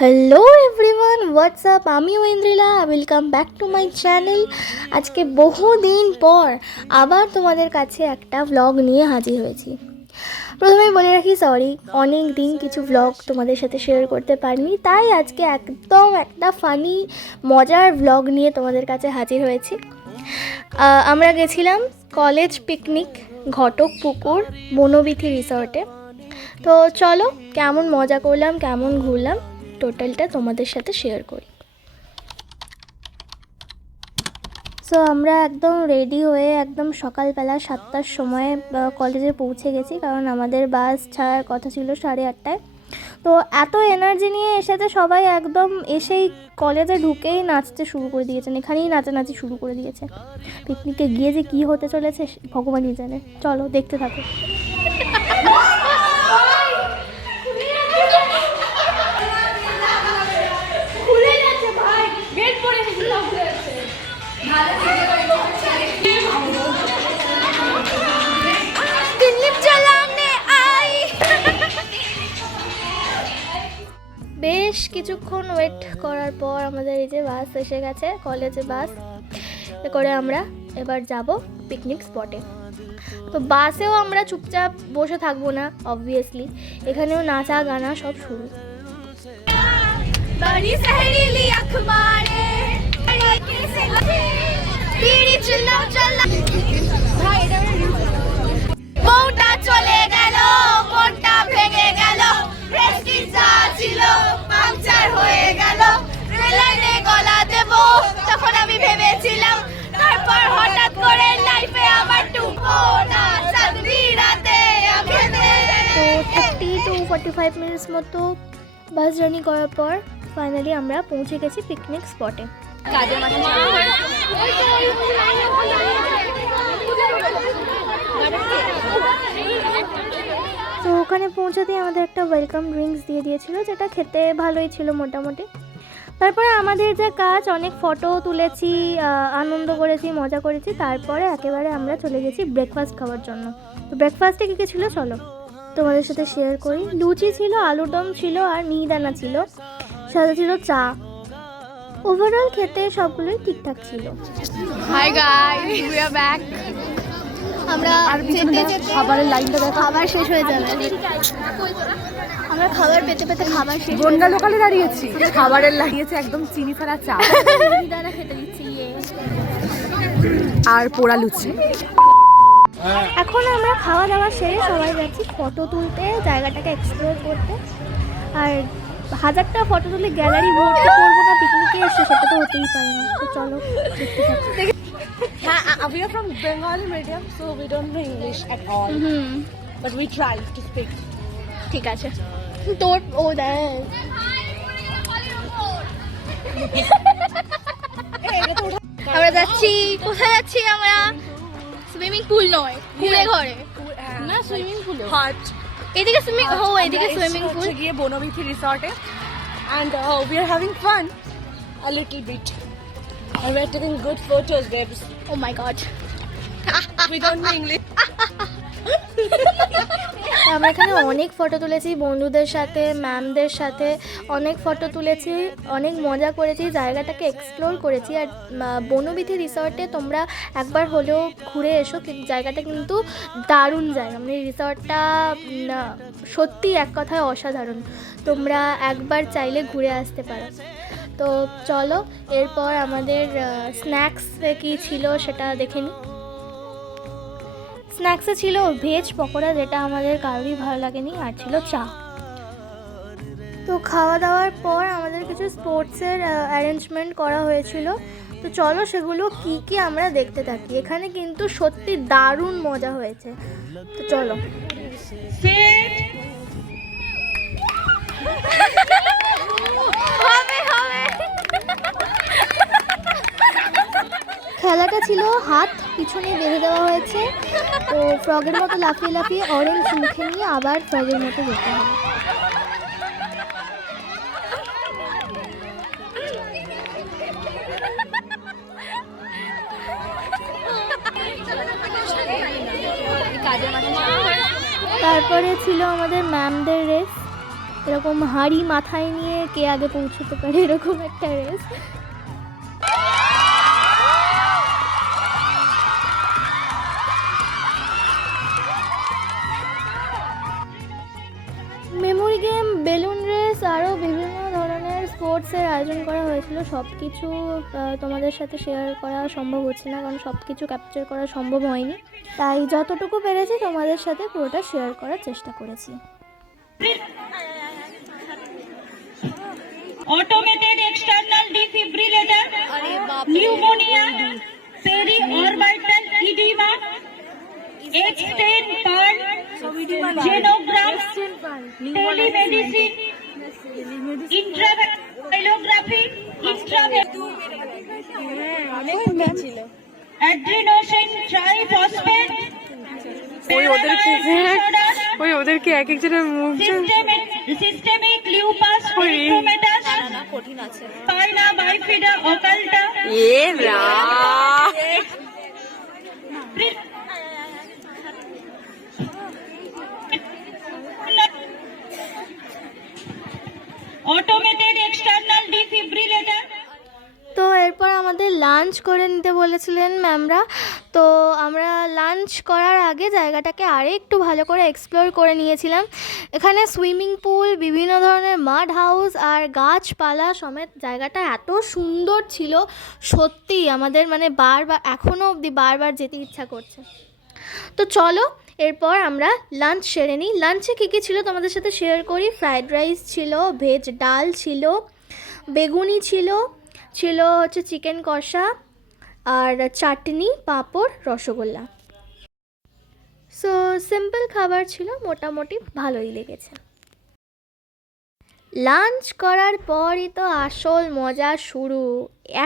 Hello everyone, what's up. আমি Oindrila, welcome back to my channel. আজকে বহুদিন পর আবার তোমাদের কাছে একটা ভ্লগ নিয়ে হাজির হয়েছি। প্রথমেই বলে রাখি সরি, অনেক দিন কিছু ভ্লগ তোমাদের সাথে শেয়ার করতে পারিনি, তাই আজকে একদম একটা ফানি মজার ভ্লগ নিয়ে তোমাদের কাছে হাজির হয়েছি। আমরা গেছিলাম কলেজ পিকনিক ঘটকপুকুর বনবিথি রিসর্টে। তো চলো কেমন মজা করলাম, কেমন ঘুরলাম, টোটালটা তোমাদের সাথে শেয়ার করি। সো আমরা একদম রেডি হয়ে একদম সকালবেলা 7টার সময় কলেজে পৌঁছে গেছি, কারণ আমাদের বাস ছাড়ার কথা ছিল 8:30টায়। তো এত এনার্জি নিয়ে এসেছে সবাই, একদম এসেই কলেজে ঢুকেই নাচতে শুরু করে দিয়েছেন, এখানেই নাচানাচি শুরু করে দিয়েছে। পিকনিকে গিয়ে যে কী হতে চলেছে ভগবানই জানে, চলো দেখতে থাকো। বেশ কিছুক্ষণ ওয়েট করার পর আমাদের এই যে বাস এসে গেছে, কলেজে বাস করে আমরা এবার যাব পিকনিক স্পটে। তো বাসেও আমরা চুপচাপ বসে থাকবো না, অবভিয়াসলি এখানেও নাচা গানা সব শুরু। চলে গেল, মনটা ভেঙে গেল, ছিল পাংচার হয়ে গেল, রেলাইনে গলা দেব তখন আমি ভেবেছিলাম, তারপর হঠাৎ করে লাইফে আবার টুকো না চাঁদনি রাতে আমি। তো 30 to 45 মিনিটস মতো বাস জার্নি করার পর ফাইনালি আমরা পৌঁছে গেছি পিকনিক স্পটে। কাজের মাঠে তো ওখানে পৌঁছাতেই আমাদের একটা ওয়েলকাম ড্রিঙ্কস দিয়ে দিয়েছিল, যেটা খেতে ভালোই ছিল মোটামুটি। তারপরে আমাদের যে কাজ, অনেক ফটো তুলেছি, আনন্দ করেছি, মজা করেছি। তারপরে একেবারে আমরা চলে গেছি ব্রেকফাস্ট খাওয়ার জন্য। তো ব্রেকফাস্টে কী কী ছিল চলো তোমাদের সাথে শেয়ার করি। লুচি ছিল, আলুর দম ছিল, আর মিহিদানা ছিল, সাথে ছিল চা। ওভারঅল খেতে সবগুলোই ঠিকঠাক ছিল। Hi guys, we are back. আমরা খাবারের লাইনটা দেখো, খাবার শেষ হয়ে যাবে। আমরা খাবার পেতে পেতে খাবার শেষ, বনগা লোকালে দাঁড়িয়েছি, খাবারের লাগিয়েছে একদম চিনি ফেলা চা, দানা খেতে দিচ্ছি আর পোড়া লুচি। এখন আমরা খাওয়া দাওয়া সেরে সবাই যাচ্ছি ফটো তুলতে, জায়গাটাকে এক্সপ্লোর করতে। আর হাজারটা ফটো তুলে গ্যালারি ভর্তি করবো না পিকনিকে এসে, সেটা তো হতেই পারে না। তো চলো দেখতে থাকি। We are from Bengali medium, so we don't know English at all. But we try to speak. ঠিক আছে, তোর ও দেখ আমরা যাচ্ছি। কোথায় যাচ্ছি আমরা? সুইমিং পুল নয়, কুড়ে ঘরে না, সুইমিং পুল Hot. এদিকে সুইমিং, ও এদিকে সুইমিং পুল গিয়ে বনবিথি রিসর্টে, and we are having fun a little bit. And we are taking good photos, babes. Oh my god. We don't know English. আমরা এখানে অনেক ফটো তুলেছি বন্ধুদের সাথে, ম্যামদের সাথে অনেক ফটো তুলেছি, অনেক মজা করেছি, জায়গাটাকে এক্সপ্লোর করেছি। আর বনবিথি রিসর্টে তোমরা একবার হলেও ঘুরে এসো, জায়গাটা কিন্তু দারুণ জায়গা। মানে রিসর্টটা সত্যি এক কথায় অসাধারণ, তোমরা একবার চাইলে ঘুরে আসতে পারো। তো চলো এরপর আমাদের স্ন্যাক্স কী ছিল সেটা দেখে নিই। স্ন্যাক্সে ছিল ভেজ পকোড়া, যেটা আমাদের কারোরই ভালো লাগেনি, আর ছিল চা। তো খাওয়া দাওয়ার পর আমাদের কিছু স্পোর্টসের অ্যারেঞ্জমেন্ট করা হয়েছিল। তো চলো সেগুলো কি কি আমরা দেখতে থাকি। এখানে কিন্তু সত্যি দারুণ মজা হয়েছে, তো চলো। খেলাটা ছিল হাত পিছনে বেঁধে দেওয়া হয়েছে, তো ফ্রগের মতো লাফিয়ে লাফিয়ে অরেঞ্জ মুখে নিয়ে আবার ফ্রগের মতো যেতে হবে। তারপরে ছিল আমাদের ম্যামদের রেস। এরকম হাঁড়ি মাথায় নিয়ে কে আগে পৌঁছতে পারে এরকম একটা race. Memory game, balloon race, আরও বিভিন্ন ধরনের স্পোর্টসের আয়োজন করা হয়েছিল। সব কিছু তোমাদের সাথে শেয়ার করা সম্ভব হচ্ছে না, কারণ সব কিছু ক্যাপচার করা সম্ভব হয়নি, তাই যতটুকু পেরেছি তোমাদের সাথে পুরোটা শেয়ার করার চেষ্টা করেছি। Automated external defibrillator, pneumonia, peri-orbital edema, extend genogram, telemedicine, intravasculography, adenosine triphosphate, ওদেরকে এক একজনের মুখ systemic lupus erythematosus, spina bifida occulta, automated external defibrillator. তো এরপর আমাদের লাঞ্চ করে নিতে বলেছিলেন ম্যামরা। তো আমরা লাঞ্চ করার আগে জায়গাটাকে আরে একটু ভালো করে এক্সপ্লোর করে নিয়েছিলাম। এখানে সুইমিং পুল, বিভিন্ন ধরনের মাড হাউস আর গাছপালা সমেত জায়গাটা এত সুন্দর ছিল, সত্যি আমাদের মানে বারবার এখনও অবধি বারবার যেতে ইচ্ছা করছে। তো চলো এরপর আমরা লাঞ্চ সেরে নিই। লাঞ্চে কী কী ছিল তোমাদের সাথে শেয়ার করি। ফ্রায়েড রাইস ছিল, ভেজ ডাল ছিল, বেগুনি ছিল, ছিল হচ্ছে চিকেন কষা আর চাটনি, পাঁপড়, রসগোল্লা। সো সিম্পল খাবার ছিল, মোটামুটি ভালোই লেগেছে। লাঞ্চ করার পরই তো আসল মজা শুরু।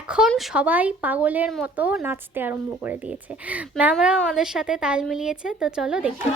এখন সবাই পাগলের মতো নাচতে আরম্ভ করে দিয়েছে। ম্যামরাও আমাদের সাথে তাল মিলিয়েছে। তো চলো দেখতে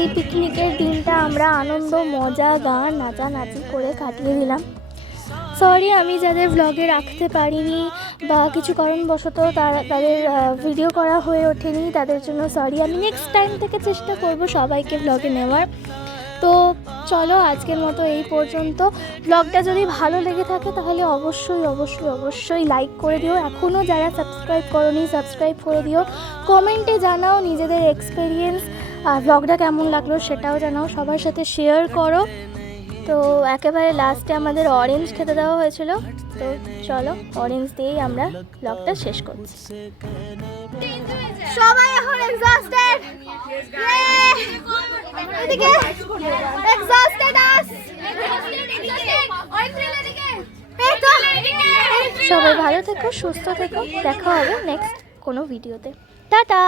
এই পিকনিকের দিনটা আমরা আনন্দ মজা গান নাচানাচি করে কাটিয়ে দিলাম। সরি আমি যাদের ব্লগে রাখতে পারিনি বা কিছু কারণবশত তাদের ভিডিও করা হয়ে ওঠেনি, তাদের জন্য সরি। আমি নেক্সট টাইম থেকে চেষ্টা করব সবাইকে ব্লগে নেওয়ার। তো চলো আজকের মতো এই পর্যন্ত। ব্লগটা যদি ভালো লেগে থাকে তাহলে অবশ্যই অবশ্যই অবশ্যই লাইক করে দিও। এখনও যারা সাবস্ক্রাইব করোনি সাবস্ক্রাইব করে দিও। কমেন্টে জানাও নিজেদের এক্সপিরিয়েন্স, ব্লগটা কেমন লাগলো সেটাও জানাও, সবার সাথে শেয়ার করো। তো একেবারে লাস্টে আমাদের অরেঞ্জ খেতে দেওয়া হয়েছিল, তো চলো অরেঞ্জ দিয়েই আমরা ব্লগটা শেষ করছি। সবাই এখন এক্সস্টেড, এদিকে এক্সস্টেড আস, সবাই ভালো থেকো, সুস্থ থেকো, দেখা হবে নেক্সট কোনো ভিডিওতে। টাটা।